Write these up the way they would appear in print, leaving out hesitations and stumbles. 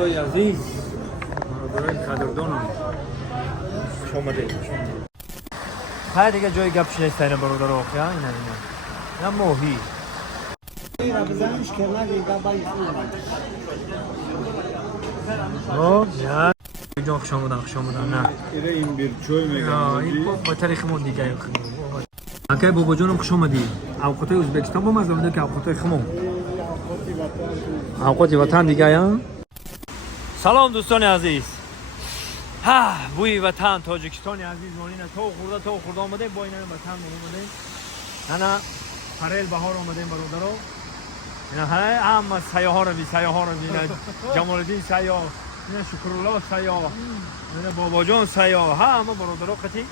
دوستای عزیز، برادران قدردانم، خوش آمدید. های دیگه جای گپ نیست این برادر آخیا اینا موهی یا جان خوش آمدن نه این بیر چوی میگم با تاریخمون دیگه اگه بابا جانم خوش آمدی. اوقات ازبکستان با مزه که اوقات خمون اوقات وطن دیگه یا سلام دوستان عزیز. ها بوی وطن تاجیکستان عزیز مونینا تو خورده آمده با اینا وطن اومده. انا فریل بهار اومده برادرو. اینا هم سیاها رو ببینید. جمال الدین سیاه، اینا شکرالله سیاه، اینا بابا جان سیاه، همه برادرو قتی.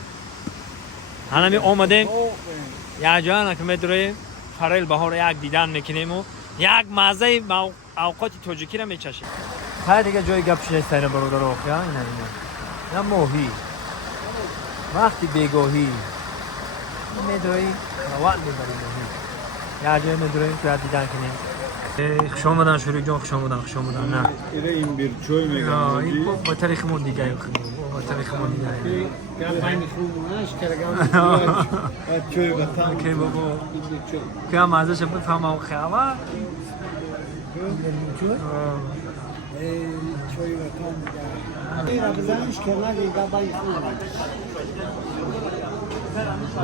انا می اومدیم یا جانا که میدریم فریل بهار یک دیدن میکنیم و یک مزه اوقات تاجیکی رو میچشیم. های دیگه جای گپ نیست این برادر آخیا اینا موهی وقتی بگاهی میدوی روان میبری موهی یا جای میدویم که دیدن کنیم. خوش آمدن شروع جان، خوش آمدن نه این بیر چوی میگم این با تاریخمون دیگه با تاریخمون دیگه چوی وطن که بابا که هم ازش بفهمم خبر چوی وطن دیگه بزنش کنار دیگه بای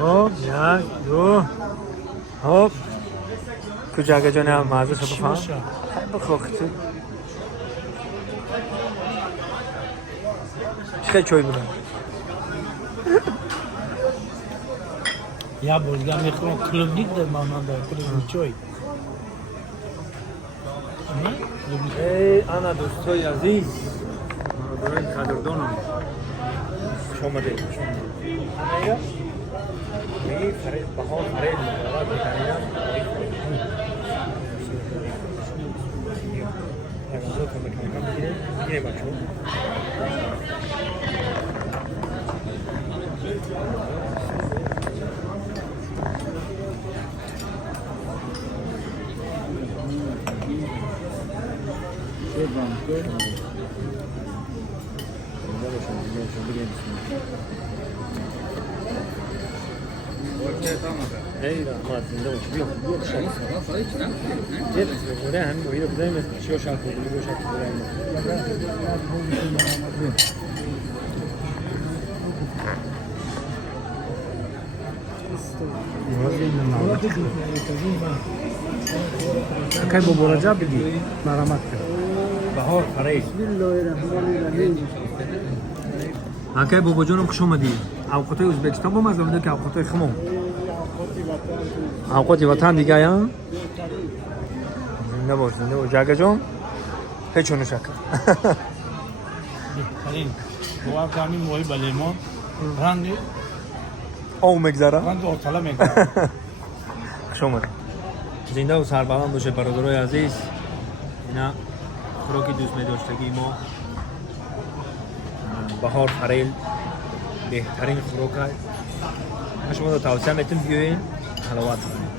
خوب یک دو خوب کجا جان هم ازش بفهم بخواه تو خیلی چوی بودن یا بولگا میخورم کلوبنیک در مانند کلوبنیک چوی. انا دوستای عزیز، برادران قدردانم، خوش آمدید. انا میگی فرید بهار فرید می‌دارد می‌کنیم. اگه تو می‌کنم میگه بچه‌ها. Hey, ama zinde olmuş. Yok şarkı. Jet oraya hem böyle güzel mi? Şu şarkı, bu şarkı böyle. Kay bu boraca bildi. Maramat kar. Bahar Farid. Bismillahirrahmanirrahim. Akay baba جانم خوش اومدی. اوقات ازبکستان با مزه که اوقات خمون اوقات وطن دیگه یا زنده باش جاگه جان هیچ اونو شکر بهترین بواب کامی موهی با لیمون رنگ او مگذره رنگ ارتلا میگذره. خوش اومدی. زنده و سربلند باشه برادرای عزیز. اینا خوراکی دوست می‌داشتگی ما بهار فریل بهترین خوراک است. شما رو توصیه میتونم بیاین حلاوت کنید.